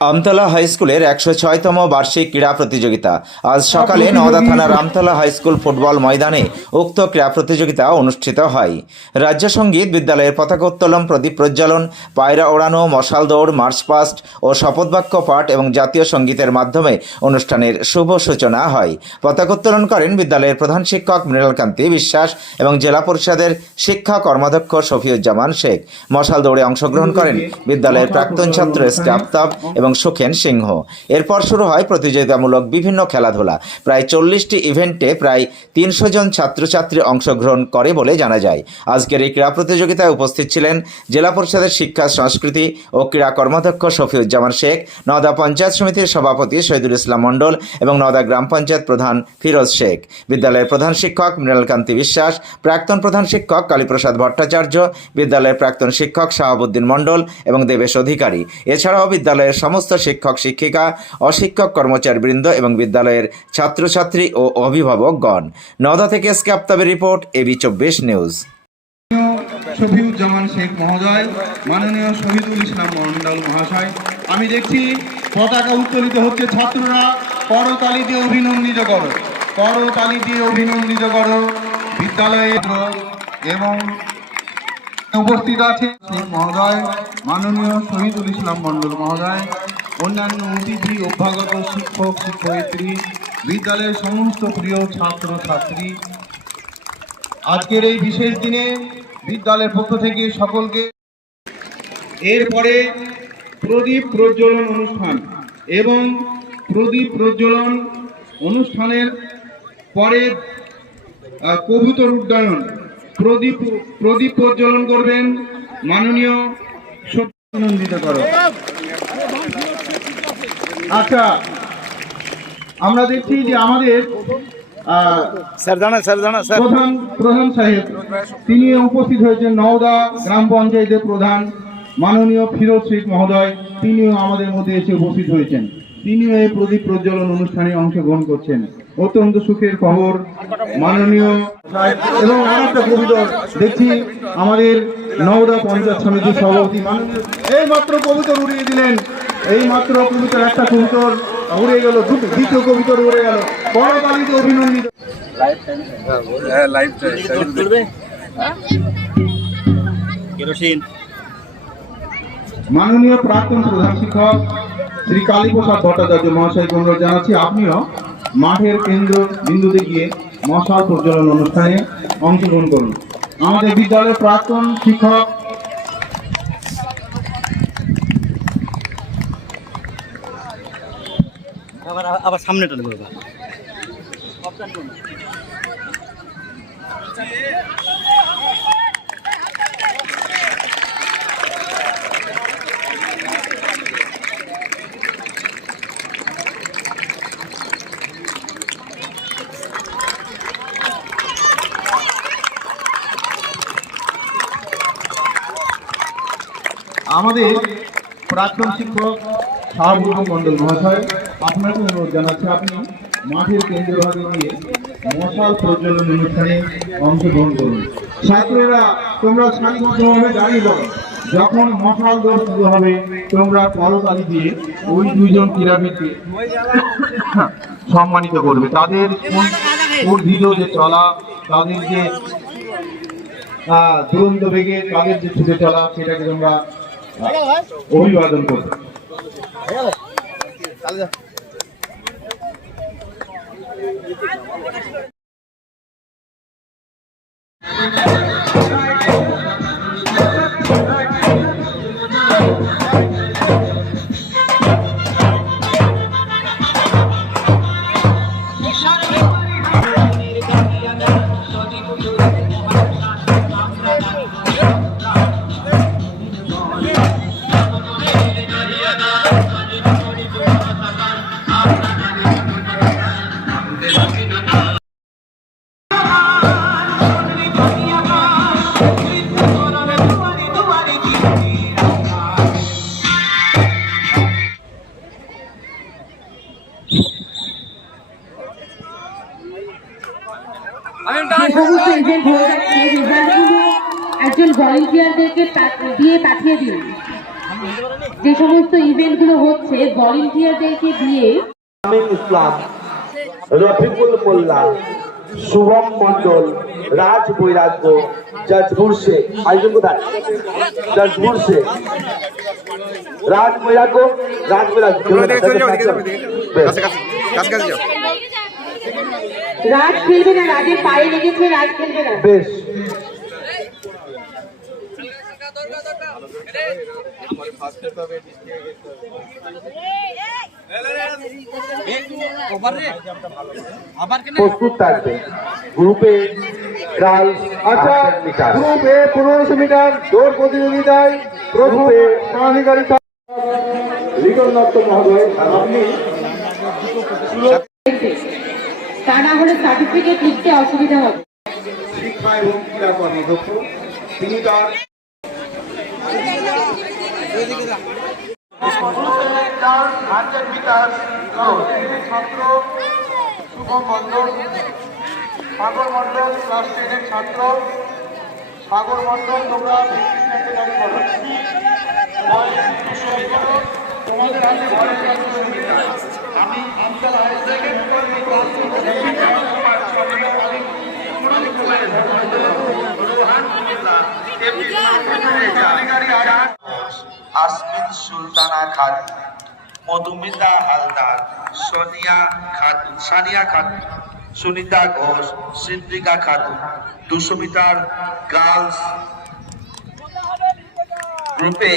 Amtala high স্কুলের একশো ছয়তম বার্ষিক ক্রীড়া প্রতিযোগিতা। আজ সকালে নওদা থানার আমতলা হাই স্কুল ফুটবল ময়দানে উক্ত ক্রীড়া প্রতিযোগিতা অনুষ্ঠিত হয়। রাজ্য সংগীত বিদ্যালয়ের পতাকা উত্তোলন, প্রদীপ প্রজ্বলন, পায়রা ওড়ানো, মশাল দৌড়, মার্চ পাস্ট ও শপথবাক্য পাঠ এবং জাতীয় সঙ্গীতের মাধ্যমে অনুষ্ঠানের শুভ সূচনা হয়। পতাকা উত্তোলন করেন বিদ্যালয়ের প্রধান শিক্ষক মৃণালকান্তি বিশ্বাস এবং জেলা পরিষদের শিক্ষা কর্মাধ্যক্ষ শফিউজ্জামান শেখ। মশাল দৌড়ে অংশগ্রহণ করেন বিদ্যালয়ের প্রাক্তন ছাত্র এসকে আফতাব এবং সুখেন সিংহ। এরপর শুরু হয় প্রতিযোগিতামূলক বিভিন্ন খেলাধুলা। প্রায় চল্লিশটি ইভেন্টে প্রায় তিনশো জন ছাত্রছাত্রী অংশগ্রহণ করে বলে জানা যায়। আজকের এই ক্রীড়া প্রতিযোগিতায় উপস্থিত ছিলেন জেলা পরিষদের শিক্ষা, সংস্কৃতি ও ক্রীড়া কর্মাধ্যক্ষ শফিউজ্জামান শেখ, নওদা পঞ্চায়েত সমিতির সভাপতি শহীদুল ইসলাম মণ্ডল এবং নওদা গ্রাম পঞ্চায়েত প্রধান ফিরোজ শেখ। বিদ্যালয়ের প্রধান শিক্ষক মৃণালকান্তি বিশ্বাস, প্রাক্তন প্রধান শিক্ষক কালীপ্রসাদ ভট্টাচার্য, বিদ্যালয়ের প্রাক্তন শিক্ষক শাহাবুদ্দিন মণ্ডল এবং দেবেশ অধিকারী। এছাড়াও বিদ্যালয়ের সমস্ত শিক্ষক, শিক্ষিকা, অশিক্ষক, কর্মচারীবৃন্দ এবং বিদ্যালয়ের ছাত্রছাত্রী ও অভিভাবকগণ। নওদা থেকে এসকে আফতাবের রিপোর্ট, এবি চব্বিশ নিউজ। শফিউজ্জামান শেখ মহোদয়, মাননীয় শহীদুল ইসলাম মন্ডল মহাশয়, আমি দেখছি পতাকা উত্তোলিত হচ্ছে ছাত্ররা। করতালি দিয়ে অভিনন্দিত করো করতালি দিয়ে অভিনন্দিত করো। বিদ্যালয়ে এবং উপস্থিত আছে শেখ মহোদয়, মাননীয় শহীদুল ইসলাম মন্ডল মহোদয়। অন্যান্য অতিথি, অভ্যাগত শিক্ষক, শিক্ষয়িত্রী, বিদ্যালয়ের সমস্ত প্রিয় ছাত্র, ছাত্রী, আজকের এই বিশেষ দিনে বিদ্যালয়ের পক্ষ থেকে সকলকে এরপরে প্রদীপ প্রজ্বলন অনুষ্ঠান এবং প্রদীপ প্রজ্বলন অনুষ্ঠানের পরে কবুতর উড্ডয়ন। প্রদীপ প্রদীপ প্রজ্বলন করবেন। মাননীয় আনন্দিত করো। আচ্ছা আমরা দেখছি যে আমাদের প্রধান প্রধান সাহেব তিনি উপস্থিত হয়েছেন নওদা গ্রাম পঞ্চায়েতের প্রধান মাননীয় ফিরোজ শেখ মহোদয় তিনিও আমাদের মধ্যে এসে উপস্থিত হয়েছেন। তিনিও এই প্রদীপ প্রজ্বলন অনুষ্ঠানে অংশগ্রহণ করছেন। অত্যন্ত সুখের খবর মাননীয় এবং আরেকটা কবিতর দেখছি আমাদের নওদা পঞ্চায়েত সমিতির সভাপতি মাননীয় এই মাত্র কবিতর উড়িয়ে দিলেন। এই মাত্র কবিতর একটা কবিতর উড়ে গেল দ্বিতীয় কবিতর উড়ে গেল। বড় তালিতে অভিনন্দিত মাননীয় প্রাক্তন প্রধান শিক্ষক শ্রী কালীপ্রসাদ ভট্টাচার্য মহাশয়কে অনুরোধ জানাচ্ছি আপনিও মাঠের কেন্দ্র বিন্দুতে গিয়ে মশাল প্রজ্বলন অনুষ্ঠানে অংশগ্রহণ করুন। আমাদের বিদ্যালয়ের প্রাক্তন শিক্ষক আবার সামনেটা এবার। আমাদের প্রাক্তন শিক্ষক শাহবুদ্দিন মন্ডল মহাশয় আপনাকে অনুরোধ জানাচ্ছি, আপনি মাঠের কেন্দ্রভাগে গিয়ে মশাল প্রজ্বলন অনুষ্ঠানে অংশগ্রহণ করুন। ছাত্ররা, তোমরা সারিবদ্ধভাবে দাঁড়িয়ে পড়ো। যখন মশাল দৌড় শুরু হবে, তোমরা করতালি দিয়ে ওই দুইজন ক্রীড়াবিদকে সম্মানিত করবে। তাদের উর্ধিত যে চলা, তাদের যে দুরন্ত বেগে তাদের যে ছুটে চলা, সেটাকে তোমরা অভিবাদন করবে। যে সমস্ত ইভেন্টগুলো হচ্ছে ভলেন্টিয়ারদেরকে দিয়ে আমিন ইসলাম রফিকুল মোল্লা শুভম মন্ডল রাজ বৈরাগ্য জাজপুর শেখ আয়োজন কোথায়? জাজপুর শেখ রাজ বৈরাগ্য রাজ বৈরাগ্য। রাজ খেলবে না রাজের পায়ে লেগেছে রাজ খেলবে না। বেশ। প্রস্তুত থাকবে। গ্রুপে আচ্ছা গ্রুপ এ পনেরোশো মিটার দৌড় প্রতিযোগিতায় গ্রুপে স্থানাধিকারী লিটন দত্ত মহোদয় আপনি? তা না হলে সার্টিফিকেট লিখতে অসুবিধা হবে। শিক্ষা এবং ক্রীড়া কর্মদক্ষ তিনি তার হান্ড্রেড মিটার ছাত্র শুভম মন্ডল সাগর মন্ডল ক্লাস টেনের ছাত্র সাগর মন্ডল তোমরা দাবি করো তোমাদের হাতে বয়স আমি Afzal high secondary class Asmin Sultana Khatun Madhumita Haldar, Sonia Khatun, Sania Khatun, Sunita Ghosh, Siddika Khatun দুশো মিটার গার্লস গ্রুপে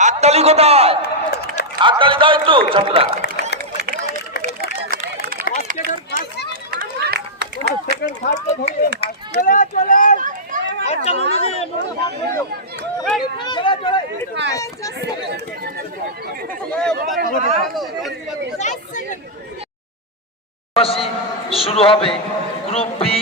হাততালি কোথায়? হাততালি দাও একটু ছাত্ররা শুরু হবে group B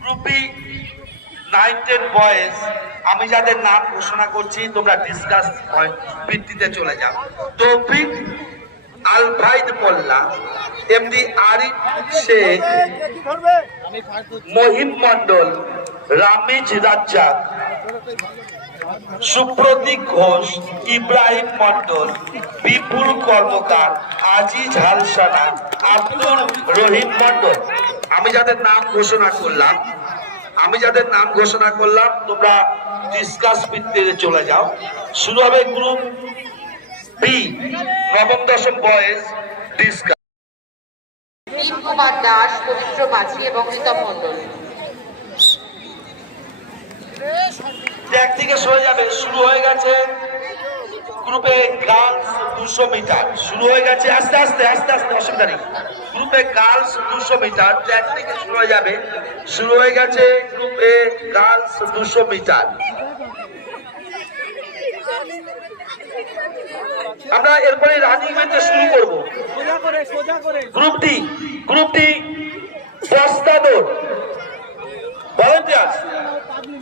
group B nine ten boys আমি যাদের নাম ঘোষণা করছি, তোমরা ডিসকাস ভিত্তিতে চলে যাও। তৌফিক আলফাইদ মোল্লা এমডি আরিফ শেখ, মহিম মন্ডল রামিজ রাজ্জাক সুপ্রতীক ঘোষ, ইব্রাহিম মন্ডল বিপুল কর্মকার, আজিজ হালসানা, আব্দুল রহিম মন্ডল আমি যাদের নাম ঘোষণা করলাম আমি যাদের নাম ঘোষণা করলাম তোমরা ডিসকাস ভিত্তিতে চলে যাও। শুরু হবে গ্রুপ বি নবম দশম বয়েস ডিসকাস কুমার দাস পবিত্র মাঝি এবং মন্ডল থেকে সরে যাবে শুরু হয়ে গেছে। গ্রুপে গার্লস দুশো মিটার। শুরু হয়ে গেছে, আস্তে আস্তে আস্তে আস্তে, অসুবিধা নেই। গ্রুপে গার্লস দুশো মিটার ট্র্যাক থেকে শুরু হয়ে যাবে। শুরু হয়ে গেছে গ্রুপে গার্লস দুশো মিটার। আমরা এরপরে রানিং ম্যাচটা শুরু করব। গ্রুপ ডি গ্রুপ ডি, বস্তা দৌড়। ভলেন্টিয়ার্স,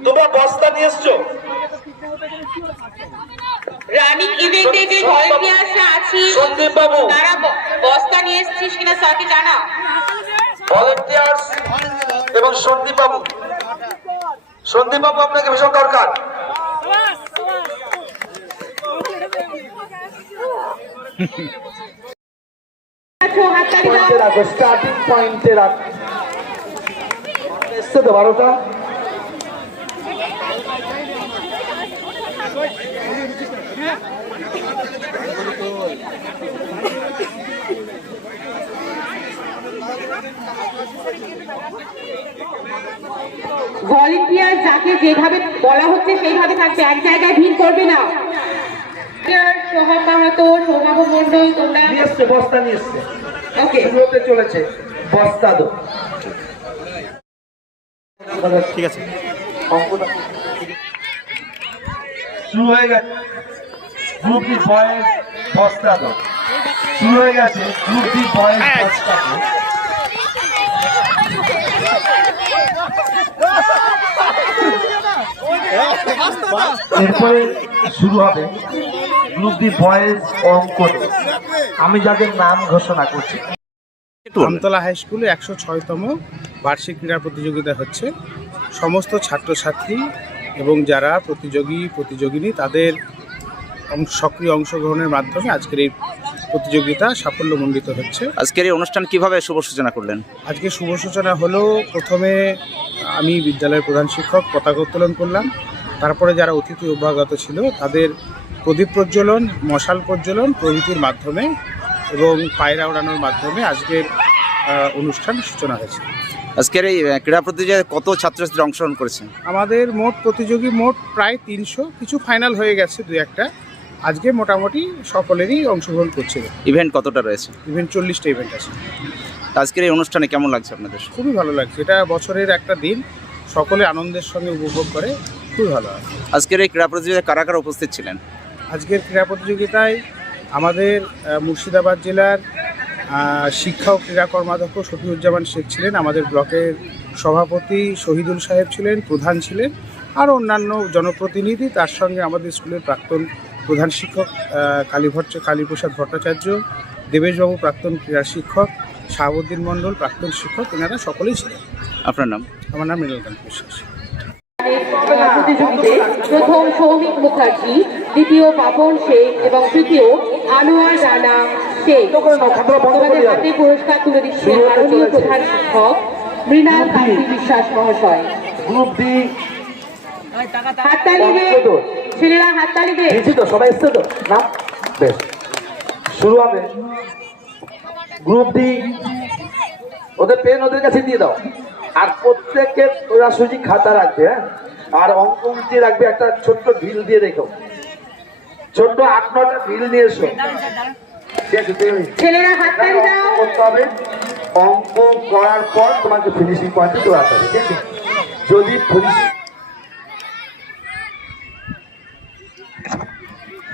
তোমরা বস্তা নিয়ে এসছো? রানিং ইভেন্টে যে ভলেন্টিয়ার্সরা আছি? সন্দীপ বাবু। তারা বস্তা নিয়ে এসেছিস কিনা স্যারকে জানা ভলেন্টিয়ার্স এবং সন্দীপ বাবু। সন্দীপ বাবু আপনাকে ভীষণ দরকার। স্টার্টিং পয়েন্টে রাখো। এসছে তো বারোটা। ভলেন্টিয়ার যেভাবে বলা হচ্ছে সেইভাবে থাকছে এক জায়গায় ভিড় করবে না। সোহাগ মাহাতো সৌমাভ মন্ডল তোমরা নিয়ে এসছে বস্তা নিয়ে এসছে। ওকে শুরুতে চলেছে বস্তা দো ঠিক আছে। শুরু হয়ে গেছে। গ্রুপ ডি বয়েজ বস্তা দো শুরু হয়ে গেছে গ্রুপ ডি বয়েজ বস্তা দো এরপরে শুরু হবে গ্রুপ ডি বয়েজ অঙ্কন। আমি যাদের নাম ঘোষণা করছি। আমতলা হাই স্কুলে একশো ছয়তম বার্ষিক ক্রীড়া প্রতিযোগিতা হচ্ছে। সমস্ত ছাত্রছাত্রী এবং যারা প্রতিযোগী, প্রতিযোগিনী, তাদের সক্রিয় অংশগ্রহণের মাধ্যমে আজকের এই প্রতিযোগিতা সাফল্যমণ্ডিত হচ্ছে। আজকের এই অনুষ্ঠান কীভাবে শুভ সূচনা করলেন? আজকে শুভ সূচনা হলো প্রথমে আমি বিদ্যালয়ের প্রধান শিক্ষক পতাকা উত্তোলন করলাম। তারপরে যারা অতিথি অভ্যাগত ছিল তাদের প্রদীপ প্রজ্বলন মশাল প্রজ্বলন প্রভৃতির মাধ্যমে এবং পায়রা ওড়ানোর মাধ্যমে আজকের অনুষ্ঠান সূচনা হয়েছে। আজকের এই ক্রীড়া প্রতিযোগিতায় কত ছাত্রছাত্রী অংশগ্রহণ করেছেন? আমাদের মোট প্রতিযোগী মোট প্রায় তিনশো। কিছু ফাইনাল হয়ে গেছে দু একটা। আজকে মোটামুটি সকলেরই অংশগ্রহণ করছিল ইভেন্ট কতটা রয়েছে? ইভেন্ট চল্লিশটা ইভেন্ট আছে। আজকের এই অনুষ্ঠানে কেমন লাগছে আপনাদের? খুবই ভালো লাগছে। এটা বছরের একটা দিন। সকলে আনন্দের সঙ্গে উপভোগ করে। খুবই ভালো হয় আজকের এই ক্রীড়া প্রতিযোগিতায় কারা কারা উপস্থিত ছিলেন? আজকের ক্রীড়া প্রতিযোগিতায় আমাদের মুর্শিদাবাদ জেলার শিক্ষা ও ক্রীড়া কর্মাধ্যক্ষ শফিউজ্জামান শেখ ছিলেন। আমাদের ব্লকের সভাপতি শহীদুল সাহেব ছিলেন প্রধান ছিলেন। আর অন্যান্য জনপ্রতিনিধি তার সঙ্গে আমাদের স্কুলের প্রাক্তন প্রধান শিক্ষক কালীভট্ট কালীপ্রসাদ ভট্টাচার্য দেবেশবাবু প্রাক্তন ক্রীড়া শিক্ষক শাহাবুদ্দিন মণ্ডল প্রাক্তন শিক্ষক এনারা সকলেই ছিলেন। আপনার নাম? আমার নাম মৃণালকান্ত বিশ্বাস। প্রতিযোগিতে প্রথম সৌমিক মুখার্জি দ্বিতীয় পাপন শেখ এবং তৃতীয় আনোয়ার রানা শেখ তোমাদের হাতে পুরস্কার তুলে দিচ্ছেন মাননীয় প্রধান শিক্ষক মৃণাল কান্তি বিশ্বাস মহাশয়। গ্রুপ হাততালি ছেলেরা হাততালি দে। দিয়েছি তো সবাই এসছে তো। না বেশ। শুরু হবে। গ্রুপ ডি ওদের পেন ওদের কাছে দিয়ে দাও। আর প্রত্যেকের ওরা সুজি খাতা রাখবে হ্যাঁ? আর অঙ্ক উল্টে রাখবে একটা ছোট্ট ঢিল দিয়ে রেখো। ছোট্ট আট নটা ঢিল নিয়ে এসো। করতে হবে। অঙ্ক করার পর তোমাকে ফিনিশিং পয়েন্টে দৌড়াতে হবে ঠিক আছে? যদি ফিনিশিং